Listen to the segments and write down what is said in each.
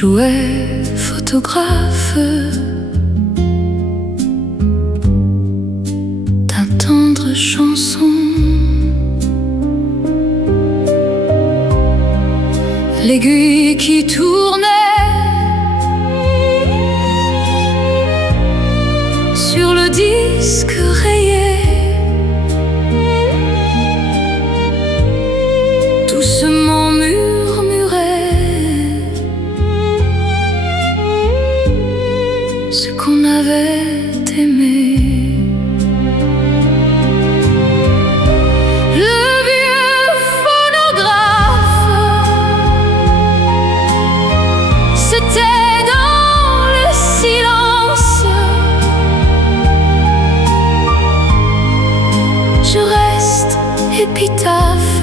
jouait photographe d'un tendre chanson. L'aiguille qui tournait sur le disque rayé, doucement murmurait ce qu'on avait aimé. Le vieux phonographe, c'était dans le silence. Je reste épitaphe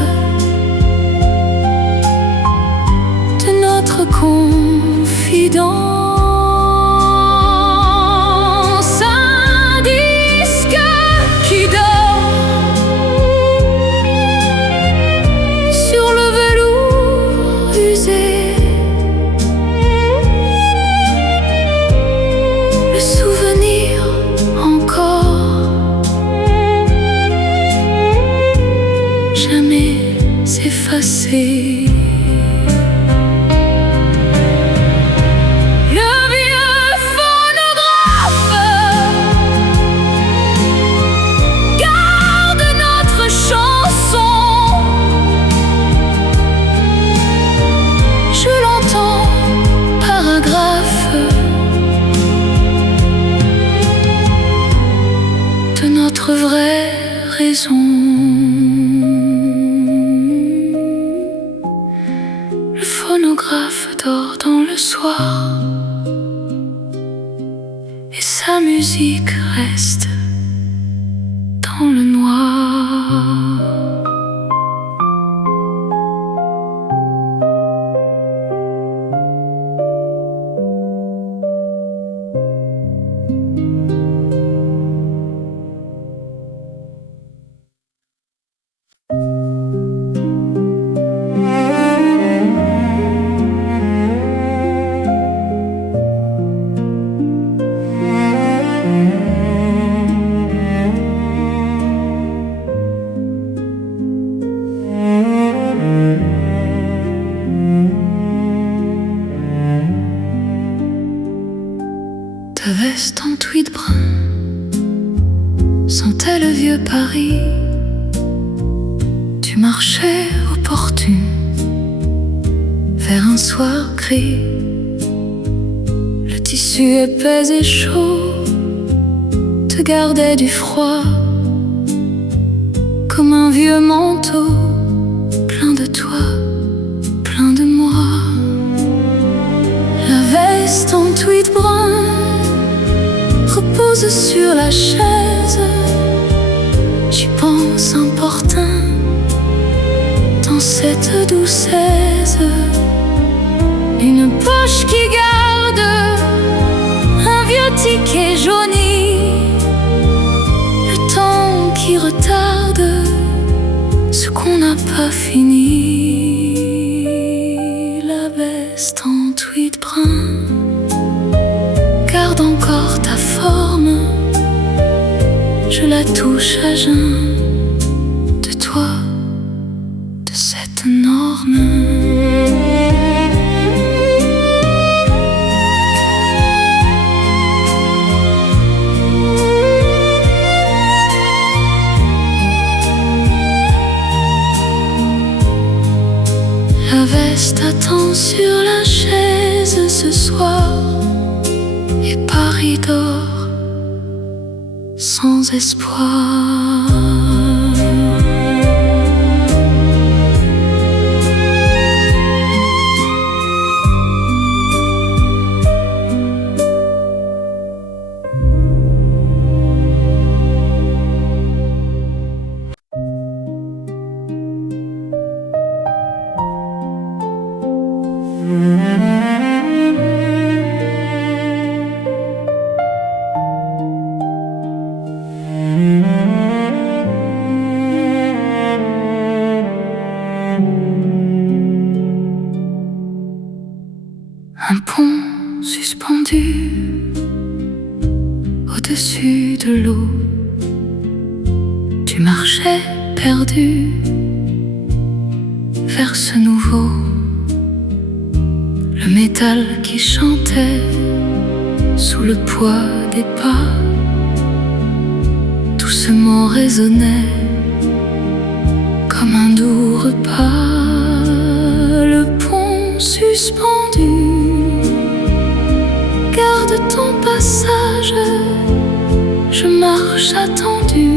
de notre confidence. Un disque qui dort sur le velours usé, le souvenir encore jamais effacé. Le vieux phonographe garde notre chanson. Je l'entends paragraphe de notre vraie raison. Le phonographe dort dans le soir et sa musique reste dans le noir. Ta veste en tweed brun sentait le vieux Paris. Tu marchais opportune vers un soir gris. Le tissu épais et chaud te gardait du froid, comme un vieux manteau plein de toi, plein de moi. La veste en tweed brun repose sur la chaise. J'y pense importun dans cette doucesse. Une poche qui garde un vieux ticket jauni, le temps qui retarde ce qu'on n'a pas fini. La veste en tweed brun garde encore ta forme. Je la touche à jeun de toi, de cette norme. La veste attend sur la chaise ce soir et Paris dort sans espoir. suspendu au-dessus de l'eau. Tu marchais perdu vers ce nouveau. Le métal qui chantait sous le poids des pas doucement résonnait comme un doux repas. Le pont suspendu garde ton passage. Je marche attendu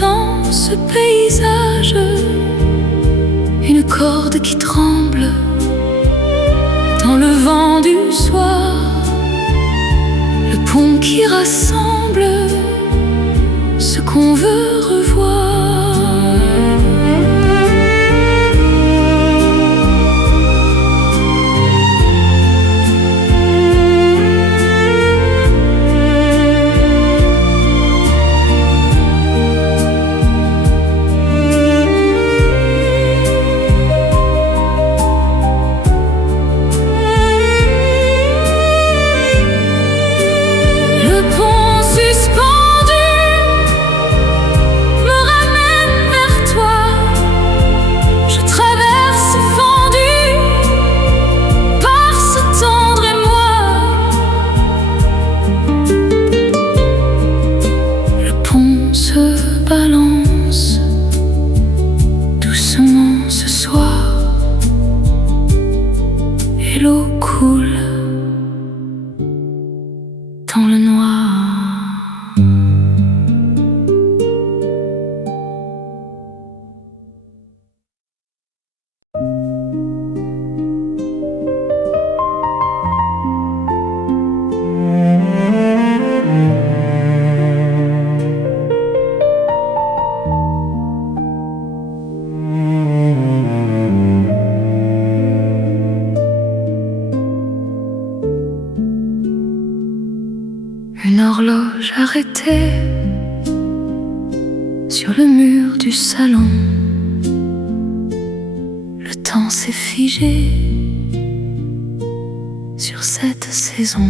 dans ce paysage. Une corde qui tremble dans le vent du soir. Le pont qui rassemble ce qu'on veut revoir. Balance doucement ce soir et l'eau coule dans le noir. Une horloge arrêtée sur le mur du salon. Le temps s'est figé sur cette saison.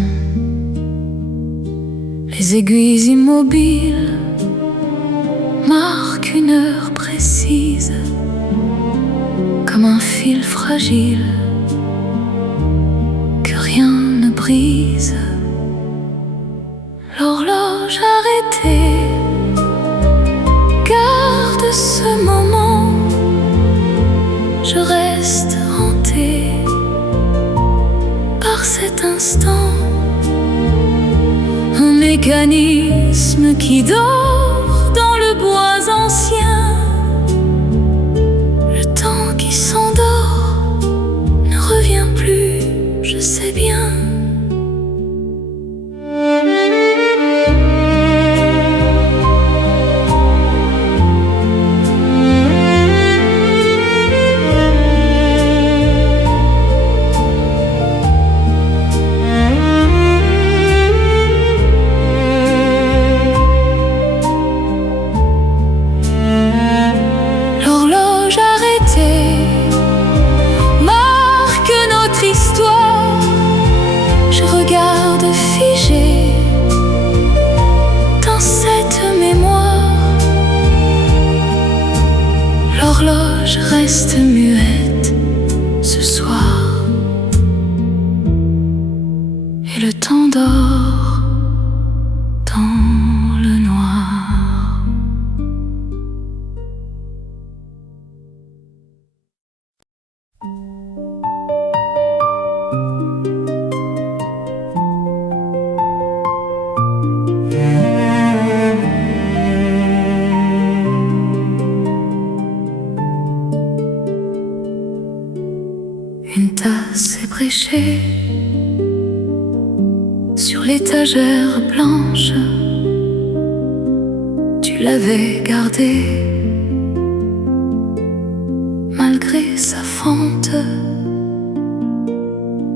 Les aiguilles immobiles marquent une heure précise comme un fil fragile que rien ne brise. L'horloge arrêtée garde ce moment. Je reste hantée par cet instant. Un mécanisme qui dort dans le bois ancien. Le temps qui s'endort ne revient plus, je sais bien. Je regarde figé dans cette mémoire. L'horloge reste muette ce soir et le temps dort dans le noir. Une tasse ébréchée sur l'étagère blanche. Tu l'avais gardée malgré sa fente.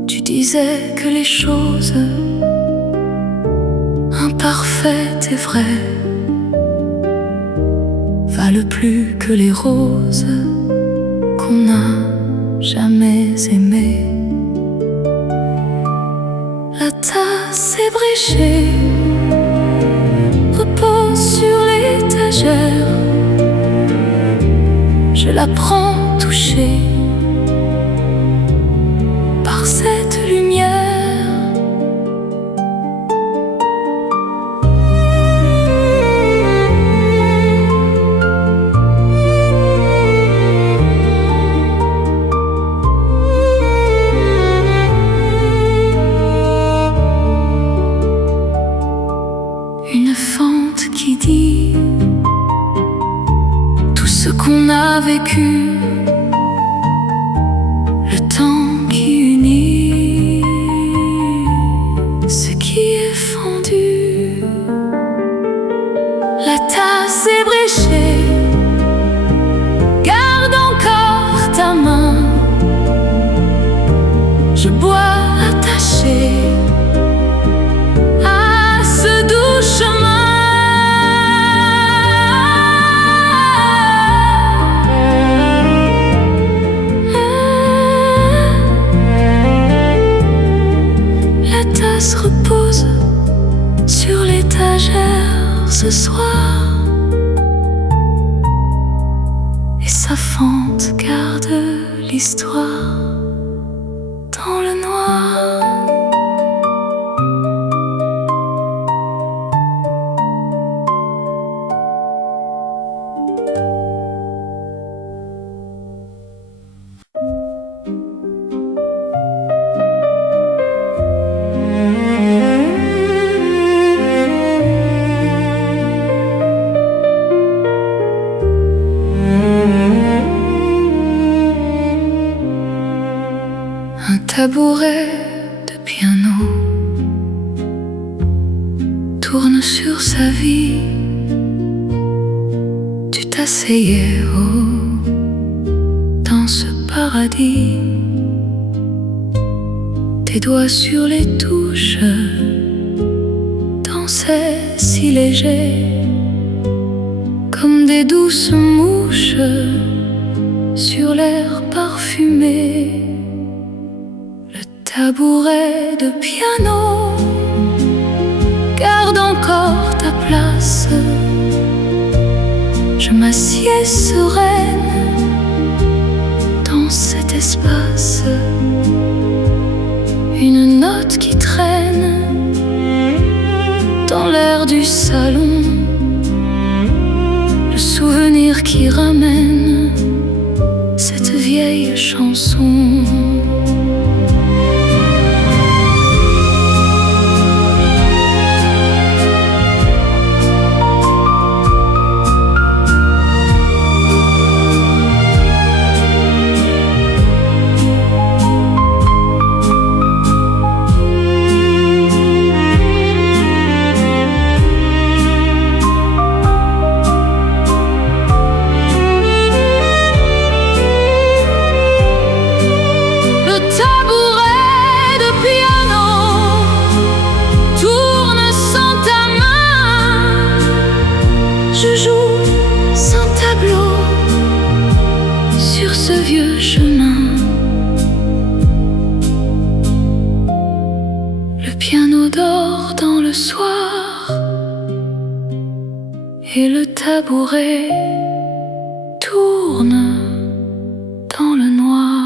Tu disais que les choses imparfaites et vraies valent plus que les roses qu'on n'a jamais aimées. La tasse ébréchée repose sur l'étagère. Je la prends touchée par cette lumière. Une fente qui dit tout ce qu'on a vécu, le temps qui unit ce qui est fendu. La tasse ébréchée garde encore ta main. Je bois attaché à ce doux chemin. La tasse repose sur l'étagère ce soir, et sa fente garde l'histoire dans le noir. Un tabouret de piano tourne sur sa vie. Tu t'asseyais dans ce paradis, tes doigts sur les touches dansaient si légers, comme des douces mouches sur l'air parfumé. Tabouret de piano garde encore ta place. Je m'assieds sereine dans cet espace. Une note qui traîne dans l'air du salon, le souvenir qui ramène cette vieille chanson. Je joue sans tableau sur ce vieux chemin. Le piano dort dans le soir et le tabouret tourne dans le noir.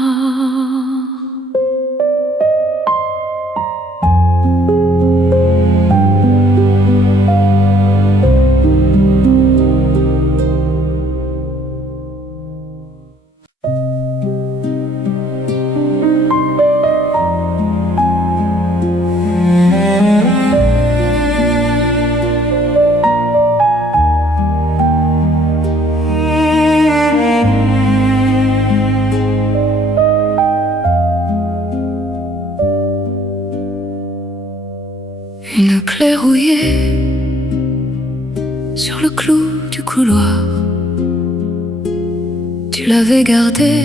Une clé rouillée sur le clou du couloir. Tu l'avais gardée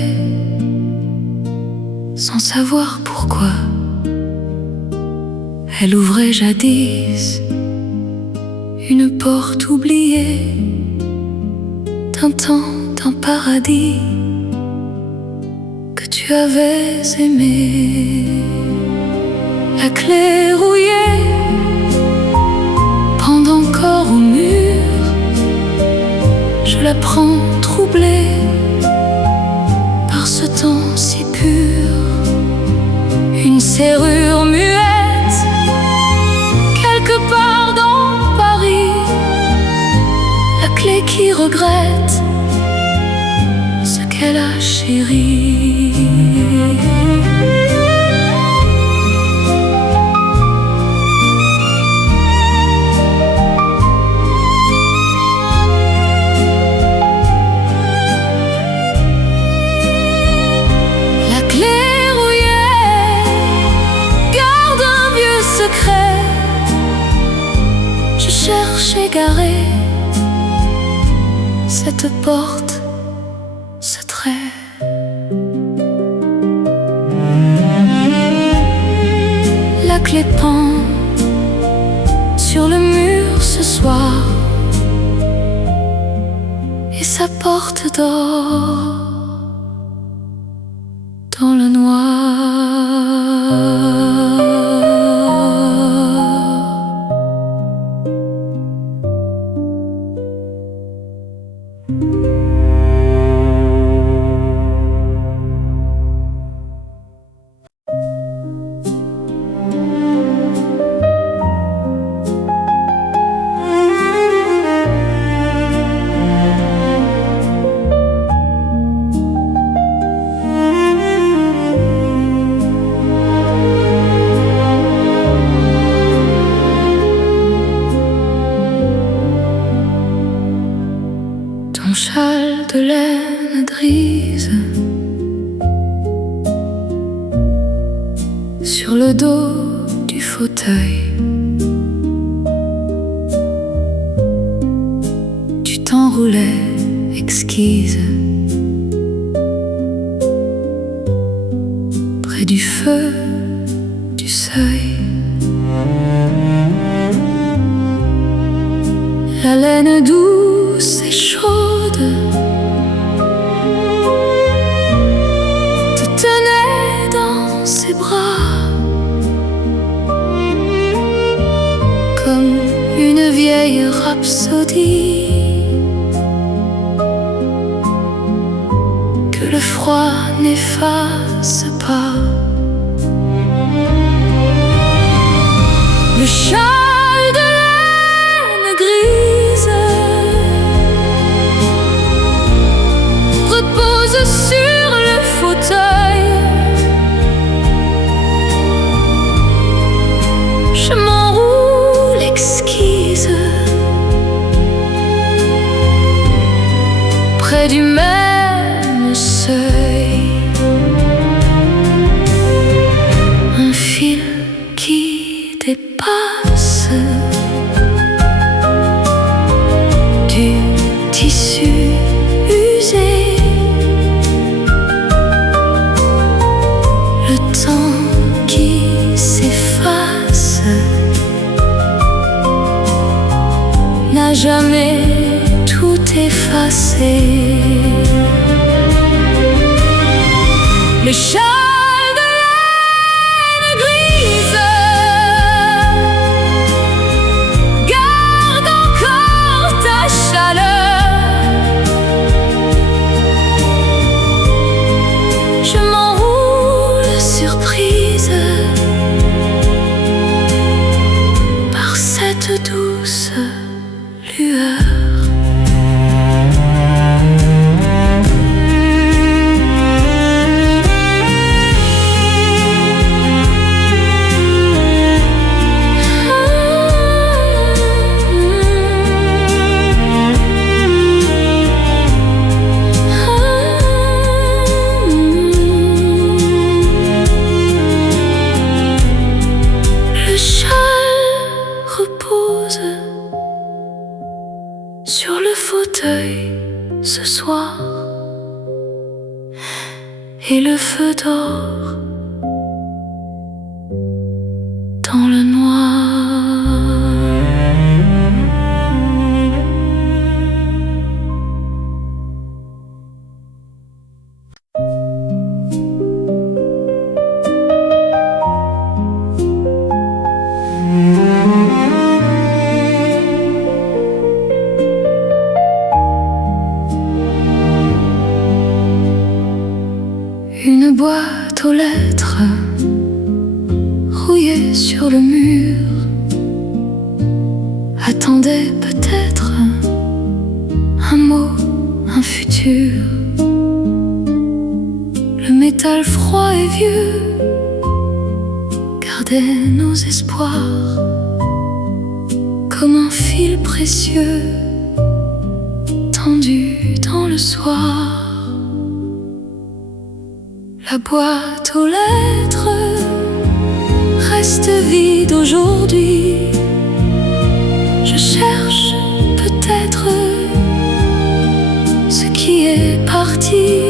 sans savoir pourquoi. Elle ouvrait jadis une porte oubliée d'un temps, d'un paradis que tu avais aimé. La clé rouillée pend encore au mur. Je la prends troublée par ce temps si pur. Une serrure muette quelque part dans Paris. La clé qui regrette ce qu'elle a chéri. La clé rouillée garde un vieux secret. Je cherche égaré cette porte, ce trait. La clé pend sur le mur ce soir et sa porte dort dans le noir. Ton châle de laine grise sur le dos du fauteuil. Tu t'enroulais exquise près du feu du seuil. La laine douce et chaude te tenait dans ses bras comme une vieille rhapsodie que le froid n'efface pas. Le châle de laine grise repose sur le fauteuil. Je m'enroule exquise près du même seuil. Un fil qui dépasse du tissu usé. Le temps qui s'efface n'a jamais tout effacé. Le châle de laine grise garde encore ta chaleur. Je m'enroule surprise par cette douce lueur. Le châle repose sur le fauteuil ce soir et le feu dort dans le noir. boîte aux lettres rouillée sur le mur attendait peut-être un mot, un futur. Le métal froid et vieux gardait nos espoirs comme un fil précieux tendu dans le soir. La boîte aux lettres reste vide aujourd'hui. Je cherche peut-être ce qui est parti,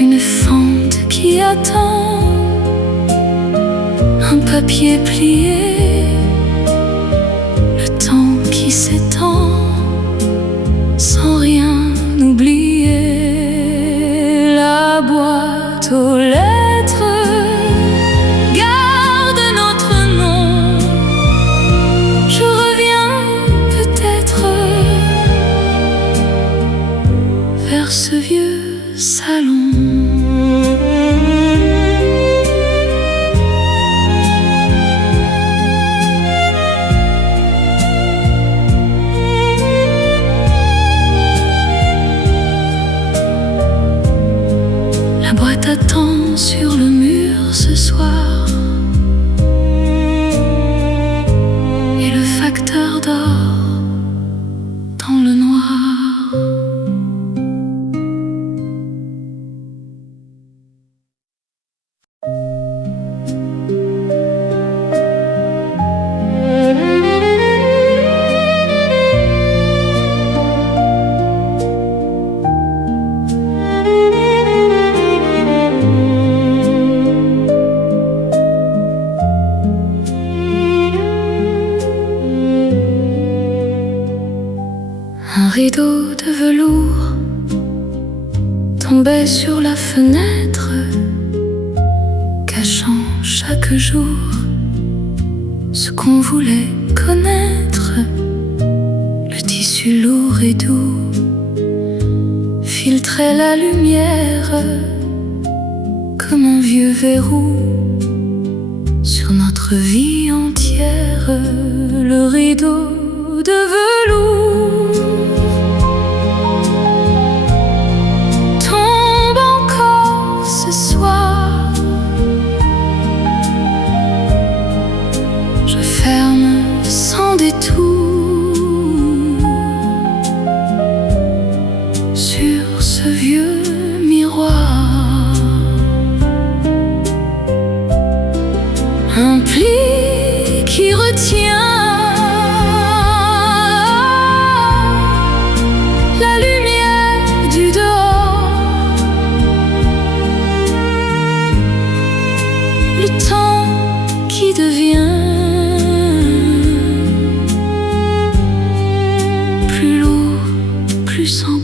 une fente qui attend, un papier plié, le temps qui s'étend sans rien oublier. La boîte aux lettres garde notre nom. Je reviens peut-être vers ce vieux salon. La boîte attend sur le mur ce soir et le facteur dort dans le noir. Un rideau de velours tombait sur la fenêtre, cachant chaque jour ce qu'on voulait connaître. Le tissu lourd et doux filtrait la lumière comme un vieux verrou sur notre vie entière. Le rideau de velours tombe encore ce soir. Je ferme sans détour sur ce vieux miroir un pli qui retient la lumière du dehors, le temps qui devient plus lourd, plus encore.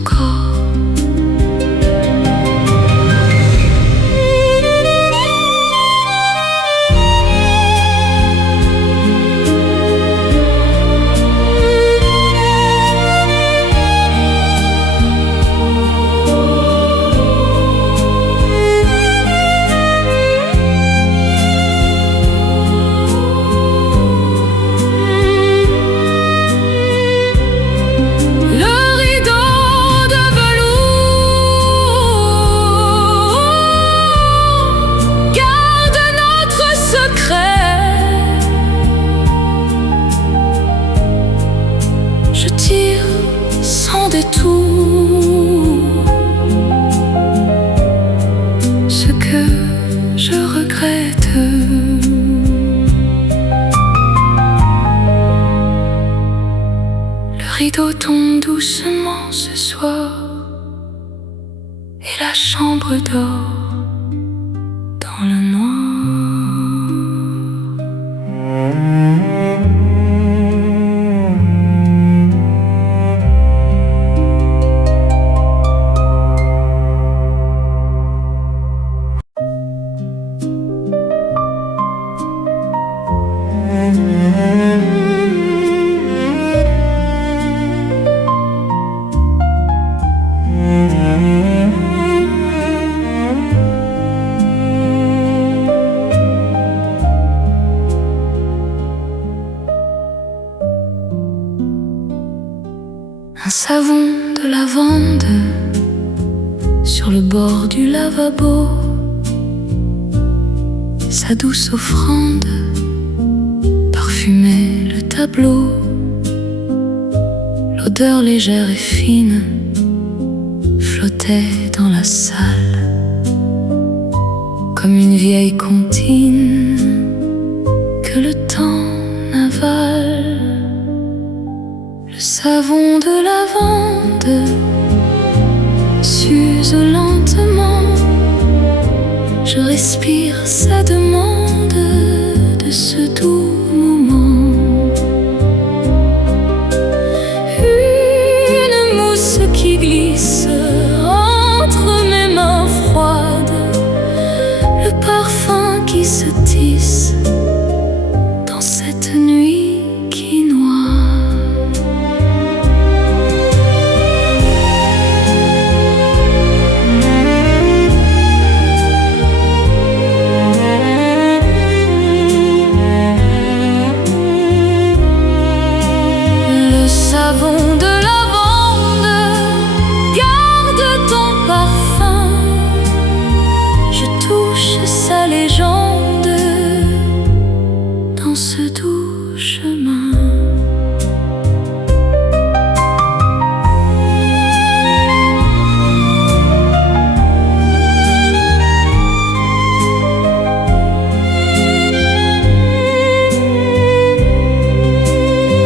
Je tire sans détour ce que je regrette. Le rideau tombe doucement ce soir et la chambre dort dans le noir. sur le bord du lavabo, sa douce offrande parfumait le tableau. L'odeur légère et fine flottait dans la salle, comme une vieille comptine que le temps n'avale. Le savon de lavande s'use lentement, je respire sa demande de ce doux moment. Une mousse qui glisse entre mes mains froides, le parfum qui se tisse dans cette nuit qui noie. Le savon de lavande garde ton parfum, je touche sa légende dans ce doux chemin.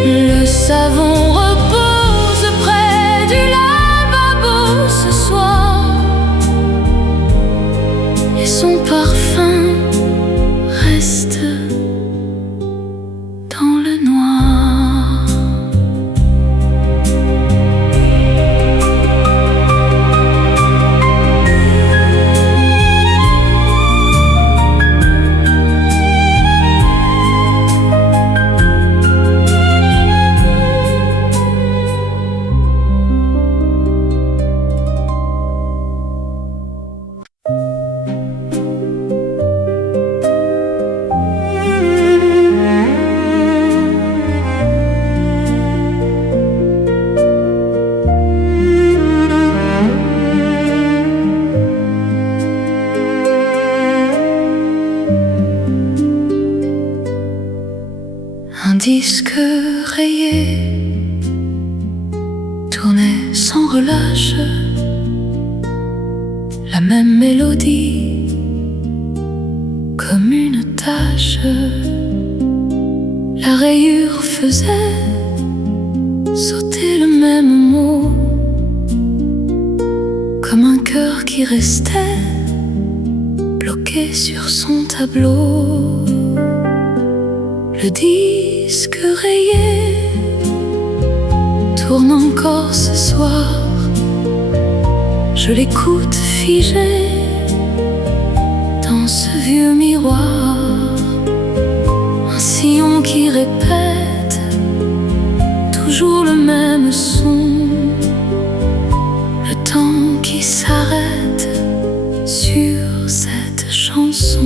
Le savon repose près du lavabo ce soir, et son parfum reste dans le noir. Un disque rayé tournait sans relâche, la même mélodie comme une tache. La rayure faisait sauter le même mot, comme un cœur qui restait bloqué sur son tableau. Le disque rayé tourne encore ce soir, je l'écoute figé dans ce vieux miroir. Un sillon qui répète toujours le même son, le temps qui s'arrête sur cette chanson.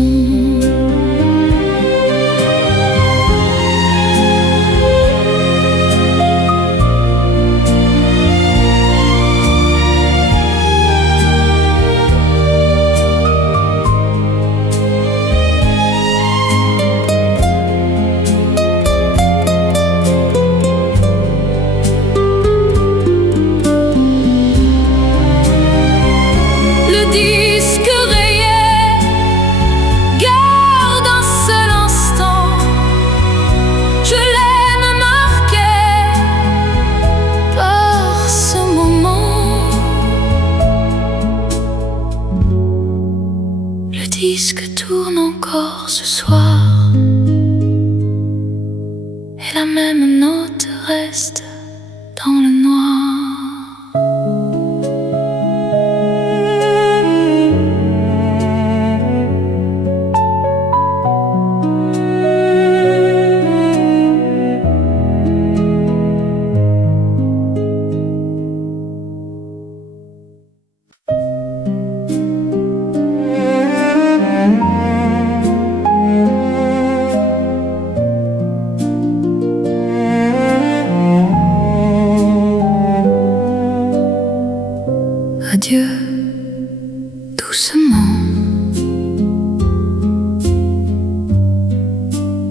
Le disque tourne encore ce soir, et la même note reste dans le noir. Adieu, doucement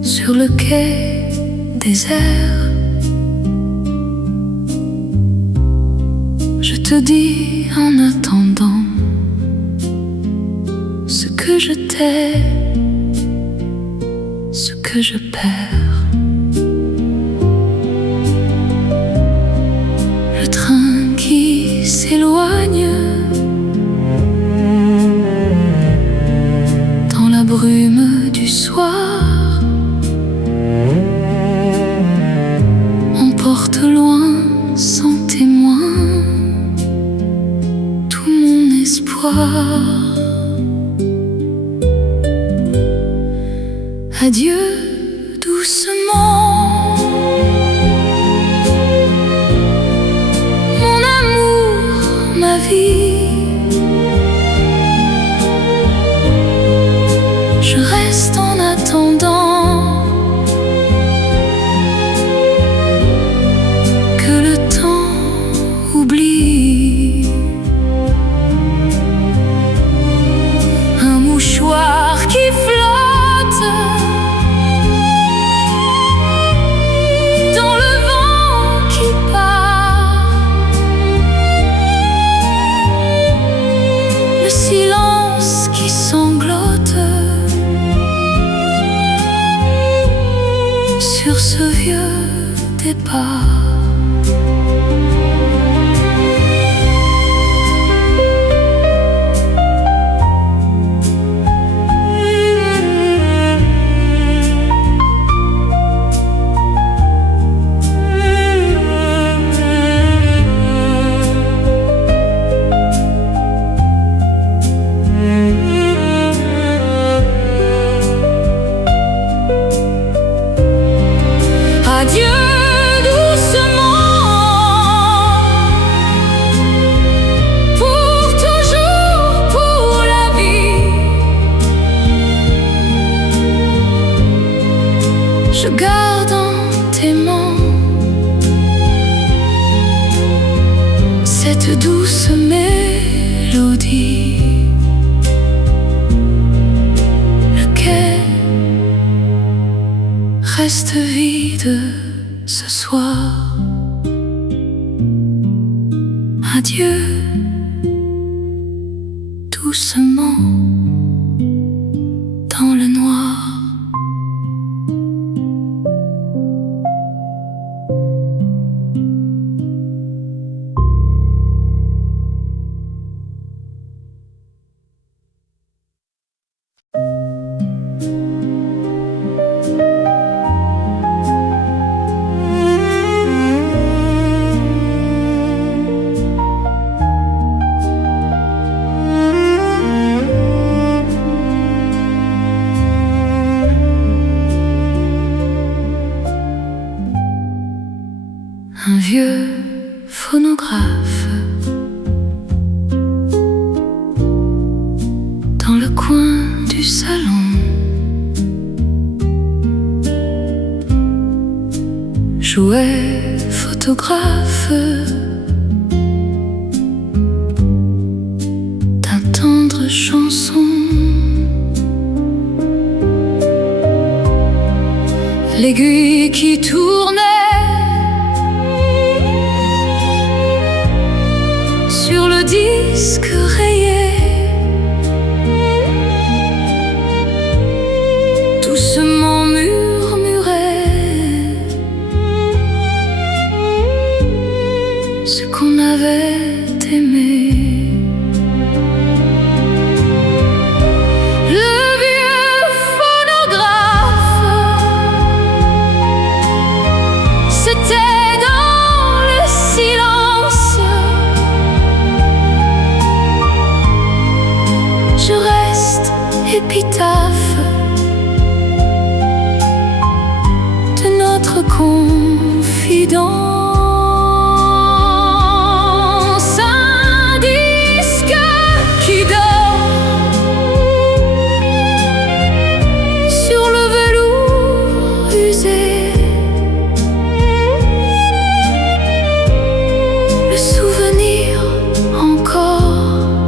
sur le quai désert. Je te dis en attendant ce que je t'ai, ce que je perds. Le train qui s'éloigne dans la brume du soir emporte loin sans témoin tout mon espoir. Adieu doucement, mon amour, ma vie. Je reste en attendant que le temps oublie. Un mouchoir qui flotte dans le vent qui part. Le silence qui sanglote sur ce vieux départ. Adieu doucement, pour toujours, pour la vie. Je garde en tes mains cette douce mélodie. Le quai reste vide ce soir. Adieu doucement dans le noir. Un vieux phonographe dans le coin du salon jouait photographe d'un tendre chanson. L'aiguille qui tournait sur le disque rayé, doucement murmurait ce qu'on avait aimé. Le vieux phonographe, c'était dans le silence. Je reste épitaphe de notre confidence. Un disque qui dort sur le velours usé. Le souvenir encore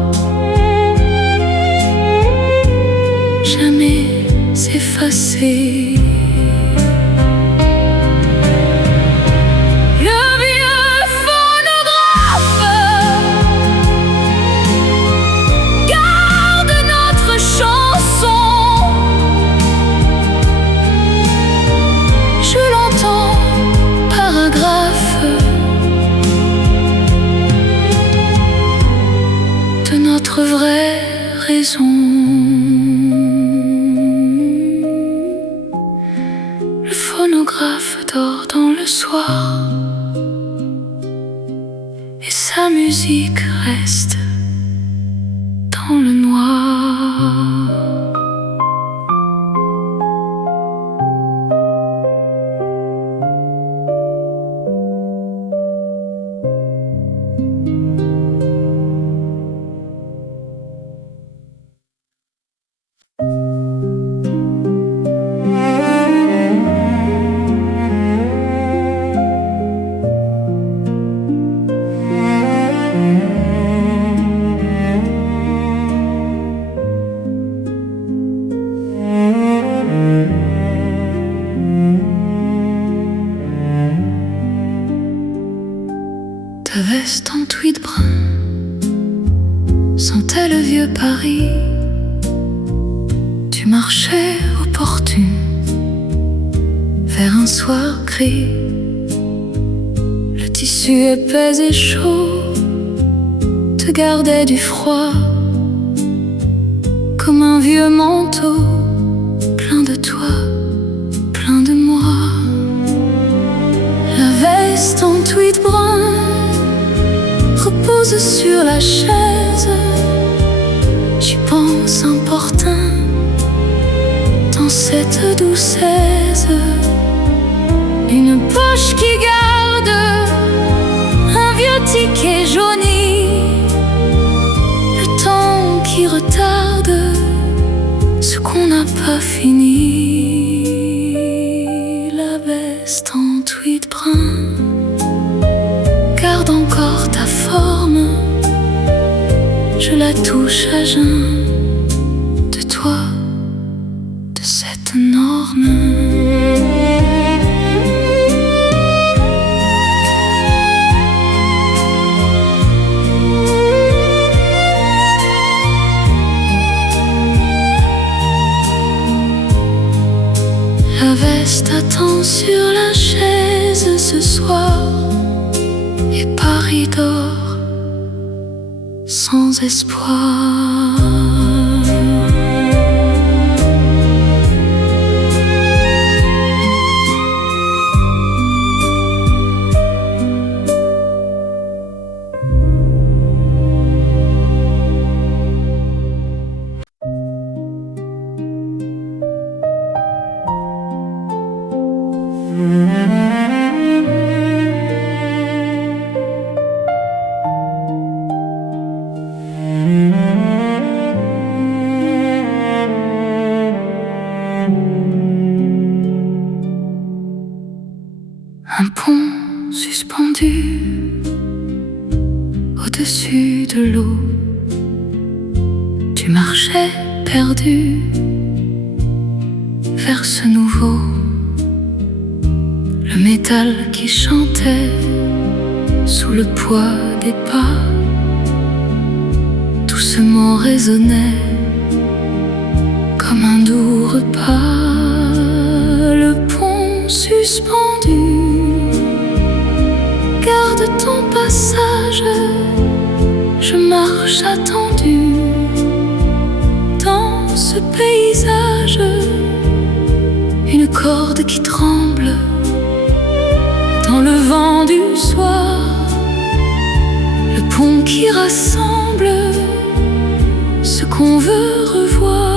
notre vraie raison. Le phonographe dort dans le soir et sa musique reste dans le noir. Ta veste en tweed brun sentait le vieux Paris. Tu marchais opportune vers un soir gris. Le tissu épais et chaud te gardait du froid, comme un vieux manteau plein de toi, plein de moi. La veste en tweed brun repose sur la chaise. J'y pense importun dans cette doucesse. Une poche qui garde un vieux ticket jauni, le temps qui retarde ce qu'on n'a pas fini. La veste en tweed brun garde encore ta forme, je la touche à jeun de toi, de cette norme. La veste attend sur la chaise ce soir et Paris dort sans espoir. Un pont suspendu au-dessus de l'eau. Tu marchais perdu vers ce nouveau. Le métal qui chantait sous le poids des pas doucement résonnait comme un doux repas. Le pont suspendu garde ton passage, je marche attendu dans ce paysage. Une corde qui tremble dans le vent du soir, le pont qui rassemble ce qu'on veut revoir.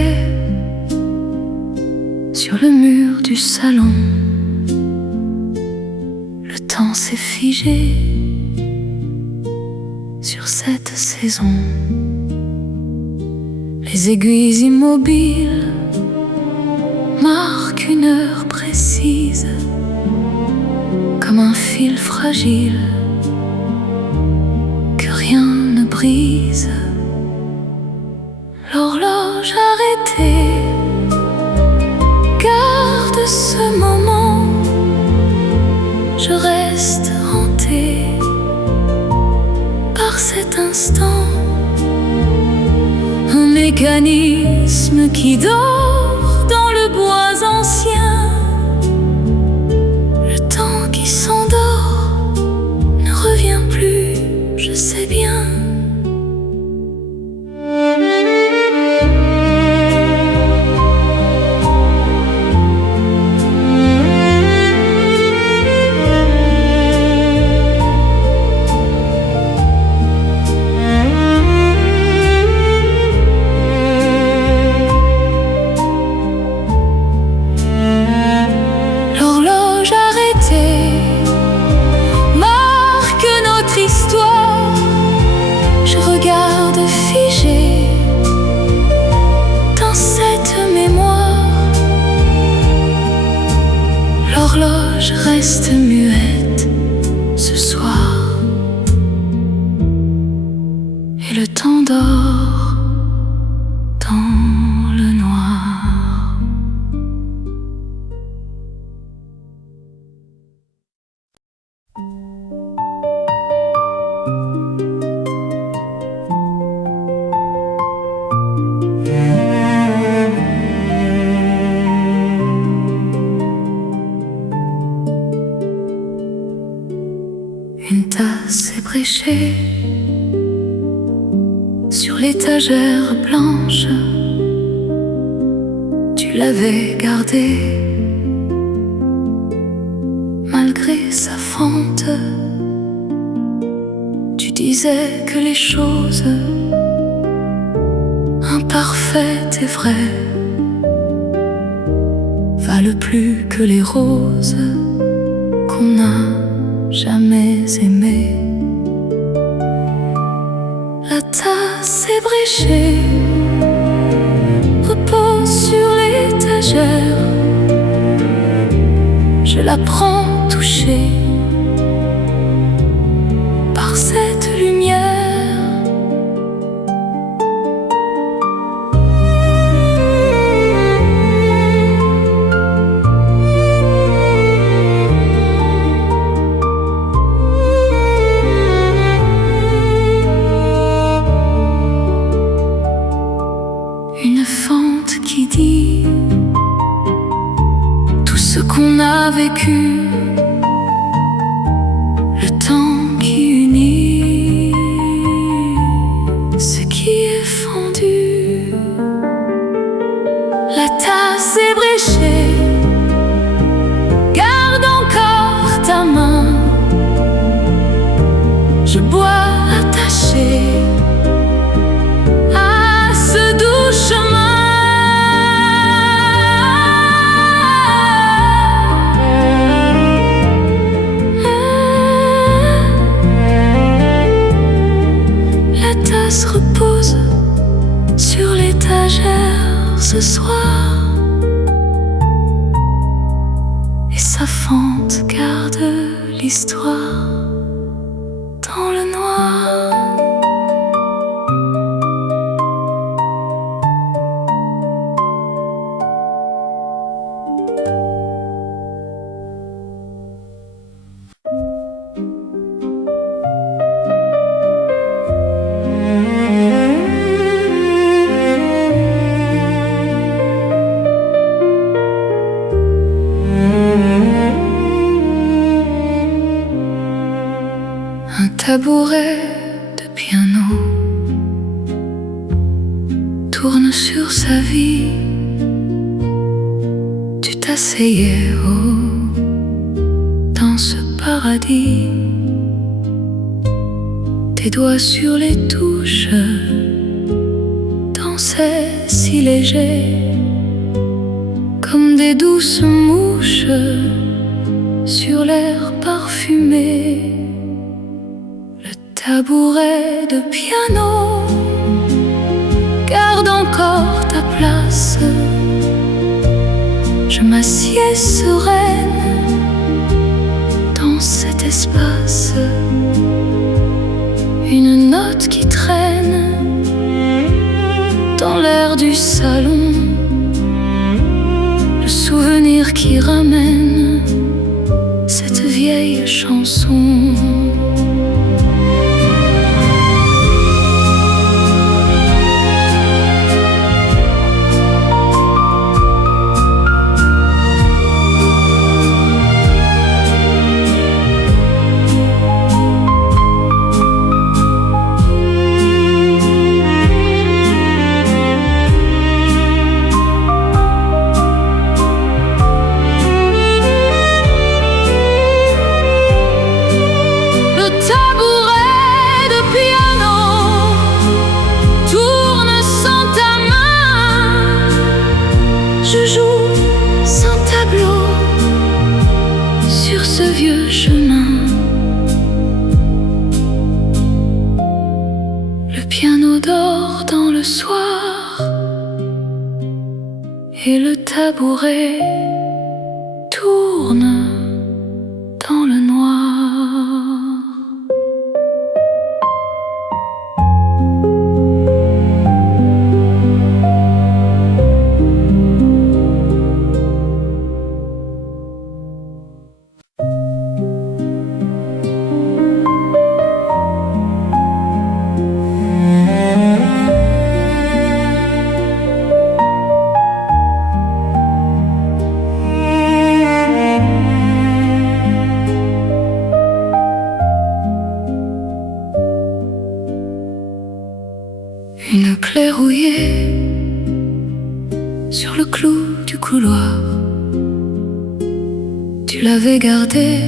gravé sur le mur du salon. Le temps s'est figé sur cette saison. Les aiguilles immobiles marquent une heure précise, comme un fil fragile que rien ne brise. L'horloge arrêtée garde ce moment. Je reste hantée par cet instant, un mécanisme qui dort dans le bois ancien. Le temps qui s'endort ne revient plus, je sais bien. Je regarde figé dans cette mémoire. L'horloge reste muette ce soir, et le temps dort dans le noir. Une tasse ébréchée sur l'étagère blanche. Tu l'avais gardée malgré sa fente. Tu disais que les choses imparfaites et vraies valent plus que les roses qu'on a jamais aimé. La tasse ébréchée repose sur l'étagère. Je la prends touchée par cette lumière. Une fente qui dit tout ce qu'on a vécu, le temps qui unit ce qui est fendu. La tasse ébréchée garde encore ta main. Je bois attaché à ce doux chemin. La tasse repose sur l'étagère ce soir, et sa fente garde l'histoire dans le noir. Un tabouret de piano tourne sur sa vie. Tu t'asseyais dans ce paradis, tes doigts sur les touches dansaient si si légers, comme des douces mouches sur l'air parfumé. Le tabouret de piano garde encore ta place. Je m'assieds sereine dans cet espace. Une note qui traîne dans l'air du salon, le souvenir qui ramène cette vieille chanson. Je joue sans tableau sur ce vieux chemin. Le piano dort dans le soir et le tabouret tourne dans le noir. Une clé rouillée sur le clou du couloir. Tu l'avais gardée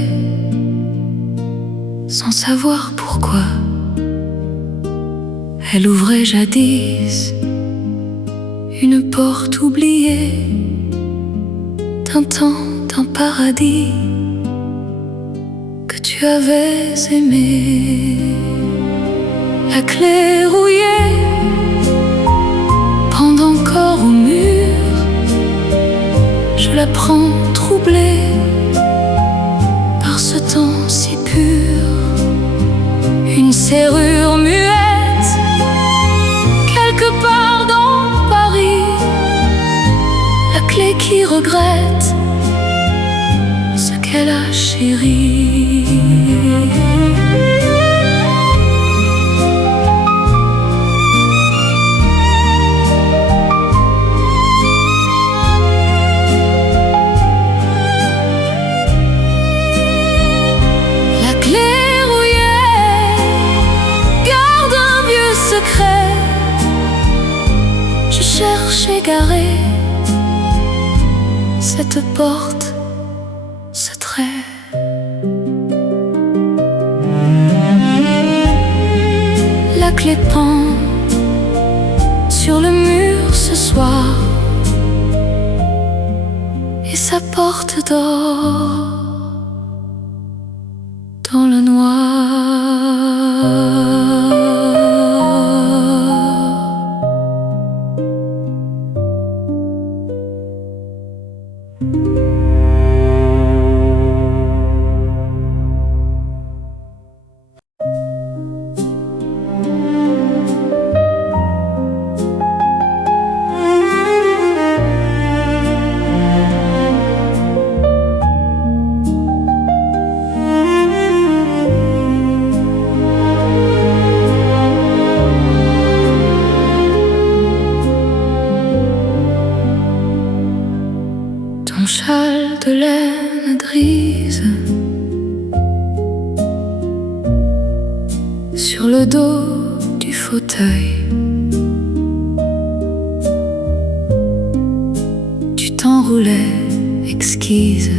sans savoir pourquoi. Elle ouvrait jadis une porte oubliée d'un temps, d'un paradis que tu avais aimé. La clé rouillée pend encore au mur. Je la prends troublée par ce temps si pur. Une serrure muette quelque part dans Paris. La clé qui regrette ce qu'elle a chéri. Je cherche égaré cette porte, ce trait. La clé pend sur le mur ce soir et sa porte dort dans le noir. Ton châle de laine grise sur le dos du fauteuil. Tu t'enroulais exquise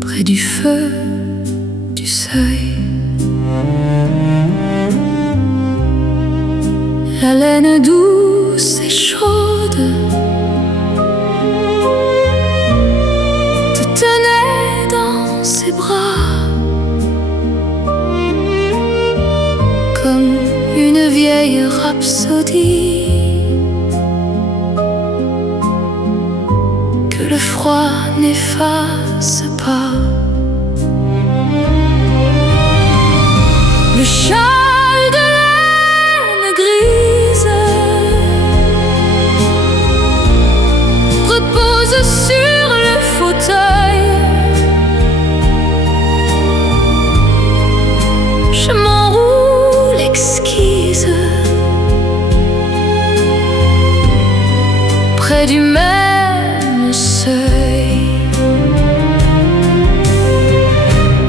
près du feu du seuil. La laine douce et chaude te tenait dans ses bras, comme une vieille rhapsodie que le froid n'efface pas. Le châle de laine grise repose sur le fauteuil. Je m'enroule exquise près du même seuil.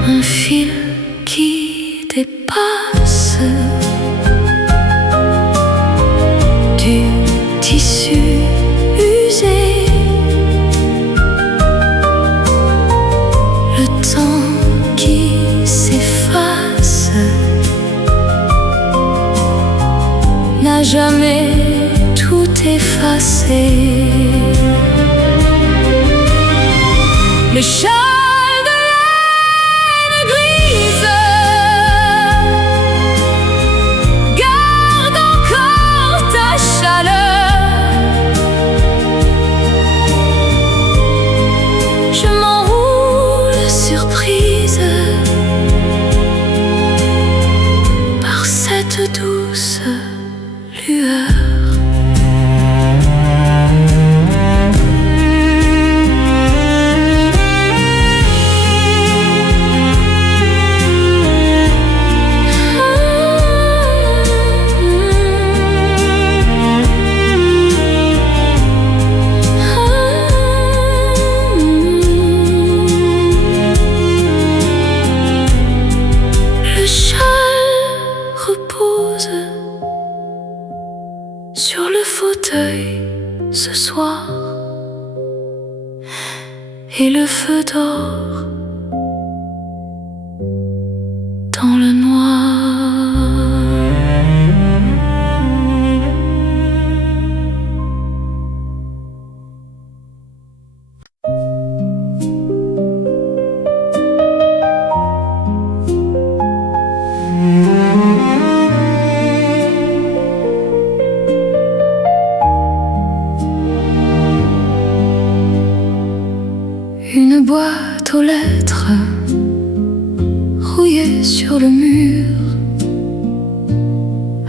Un fil qui dépasse du tissu usé. Le temps qui s'efface n'a jamais tout effacé. Le châle de laine grise garde encore ta chaleur. Je m'enroule surprise par cette douce lueur. Le châle repose sur le fauteuil ce soir, et le feu dort dans le noir. Une boîte aux lettres rouillée sur le mur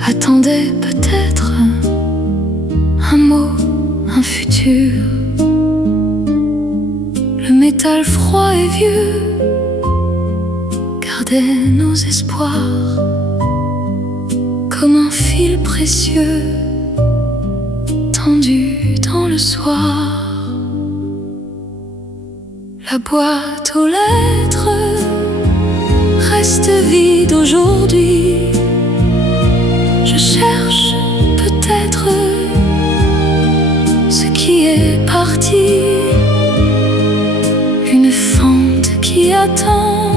attendait peut-être un mot, un futur. Le métal froid et vieux gardait nos espoirs comme un fil précieux tendu dans le soir. La boîte aux lettres reste vide aujourd'hui. Je cherche peut-être ce qui est parti. Une fente qui attend,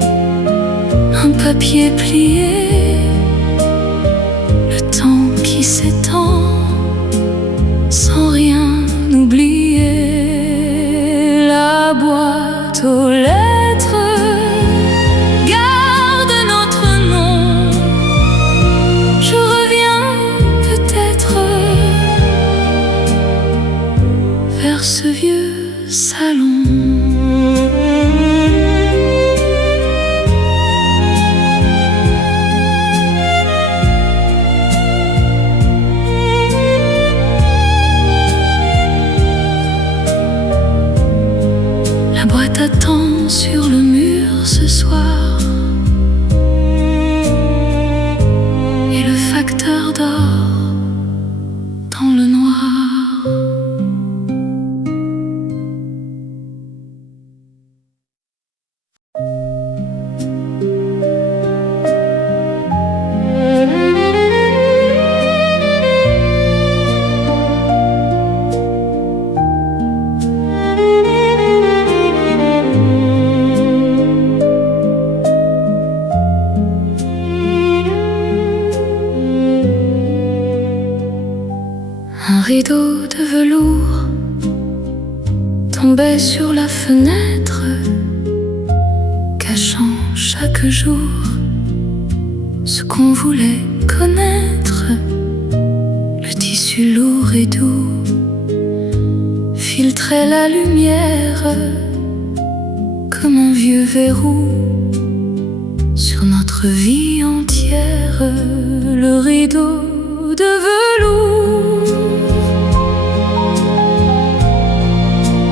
un papier plié, le temps qui s'étend sans rien oublier. La boîte aux lettres garde notre nom. Je reviens peut-être vers ce vieux salon. La boîte attend sur le mur ce soir, et le facteur dort dans le noir. rideau de velours tombait sur la fenêtre, cachant chaque jour ce qu'on voulait connaître. Le tissu lourd et doux filtrait la lumière comme un vieux verrou sur notre vie entière. Le rideau de velours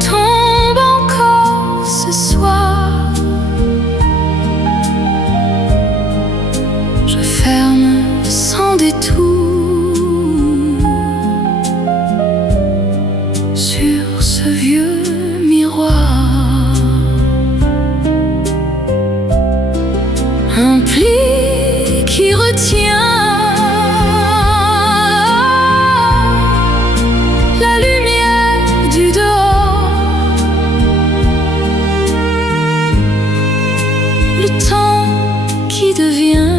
tombe encore ce soir. Je ferme sans détour sur ce vieux miroir. Un pli qui retient la lumière du dehors. Le temps qui devient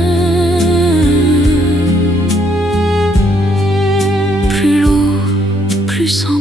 plus lourd, plus encore.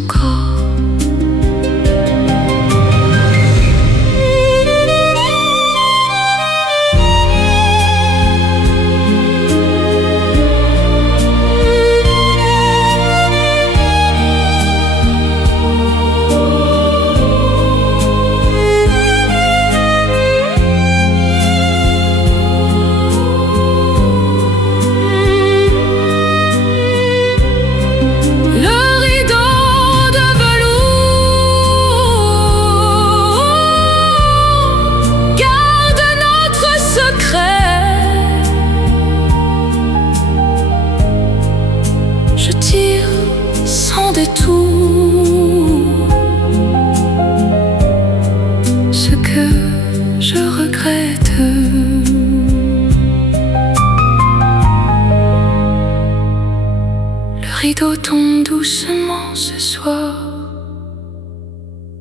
Je tire sans détour ce que je regrette. Le rideau tombe doucement ce soir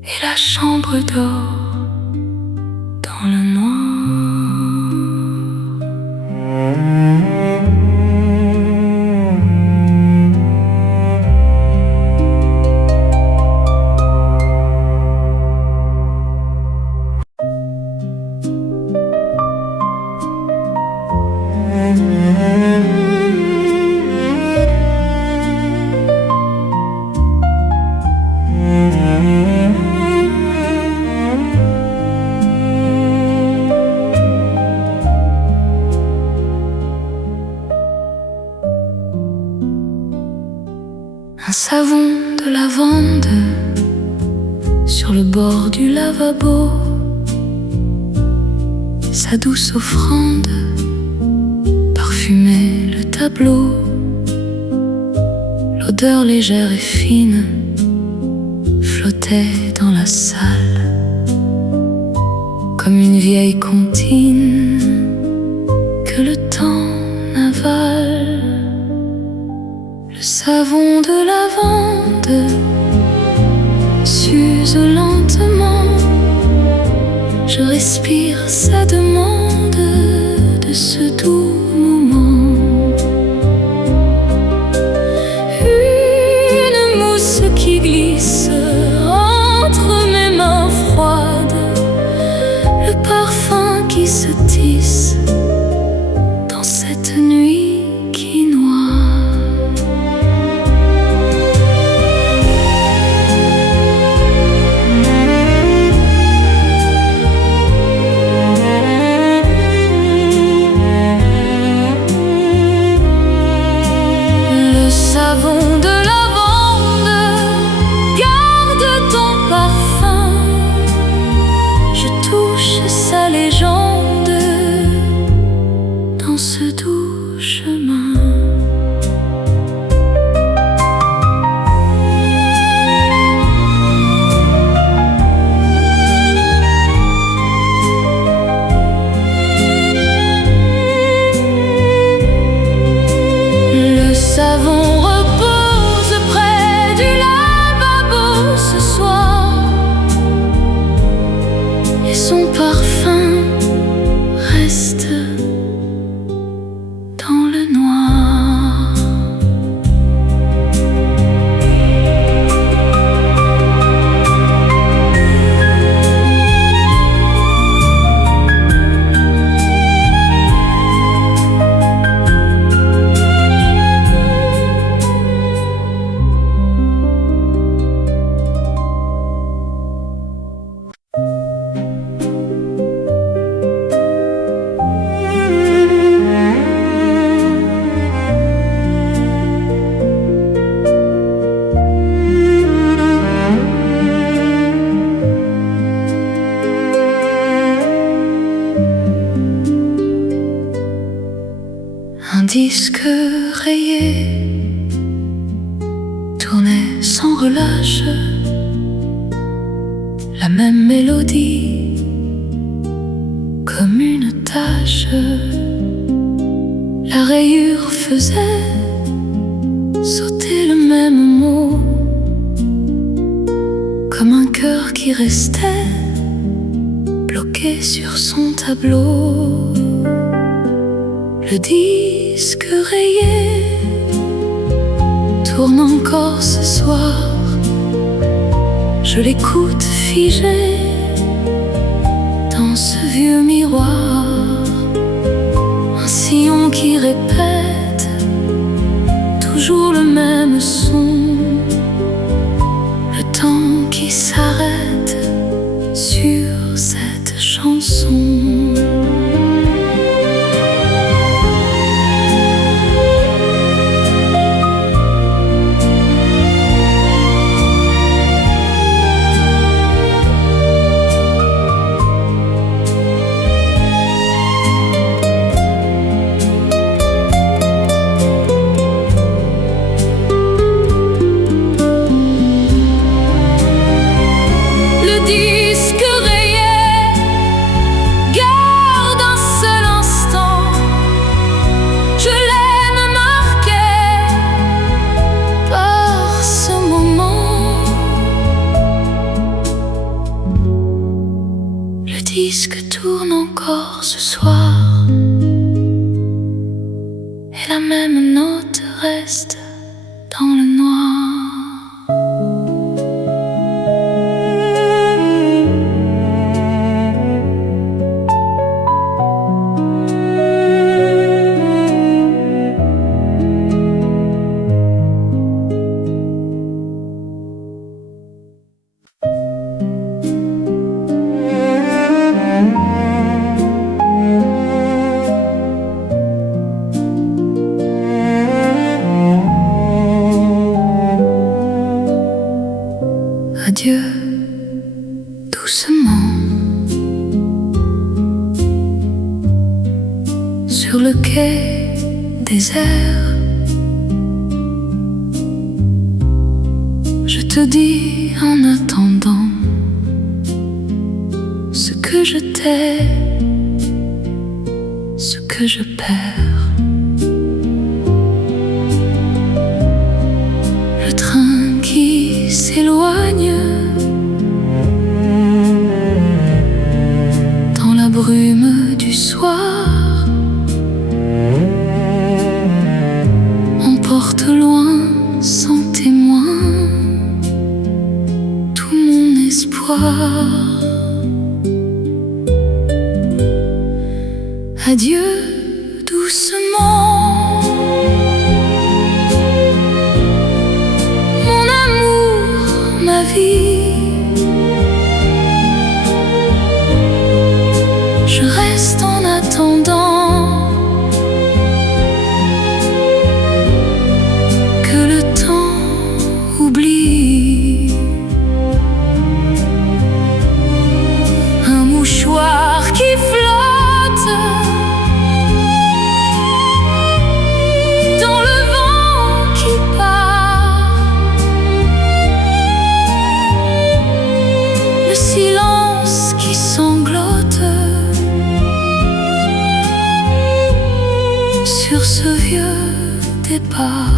et la chambre dort dans le noir. Un savon de lavande sur le bord du lavabo, sa douce offrande parfumait le tableau. L'odeur légère et fine flottait dans la salle comme une vieille comptine que le temps n'avale. Le savon de lavande s'use lentement. Je respire sa demande de ce doux moment. Une mousse qui glisse entre mes mains froides, le parfum qui se tisse dans cette nuit qui noie. Savon de lavande, garde ton parfum. Je touche sa légende dans ce doux chemin. Le savon repose relâche la même mélodie comme une tache. La rayure faisait sauter le même mot comme un cœur qui restait bloqué sur son tableau. Le disque rayé tourne encore ce soir. Je l'écoute figé dans ce vieux miroir. Un sillon qui répète toujours le même son. Le temps qui s'arrête sur cette chanson. Le disque tourne encore ce soir et la même note reste dans le noir. Adieu, doucement, sur le quai désert. Je te dis en attendant ce que je t'ai, ce que je perds. Le train qui s'éloigne dans la brume du soir, emporte loin sans témoin tout mon espoir. Adieu doucement, mon amour, ma vie. Je reste en attendant que le temps oublie. Un mouchoir qui flotte dans le vent qui part. Le silence qui sanglote sur ce vieux départ.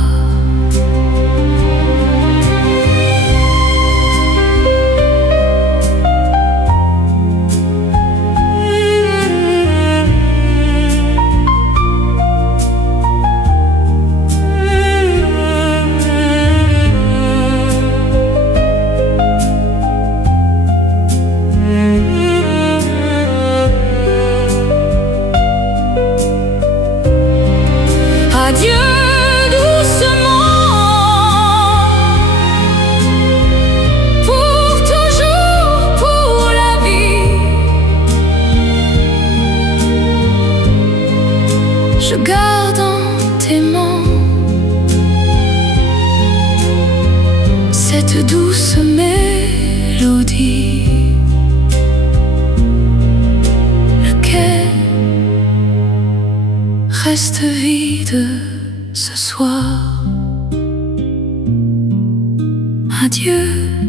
Adieu doucement, pour toujours, pour la vie. Je garde en tes mains cette douce mélodie. Le quai reste vide ce soir. adieu.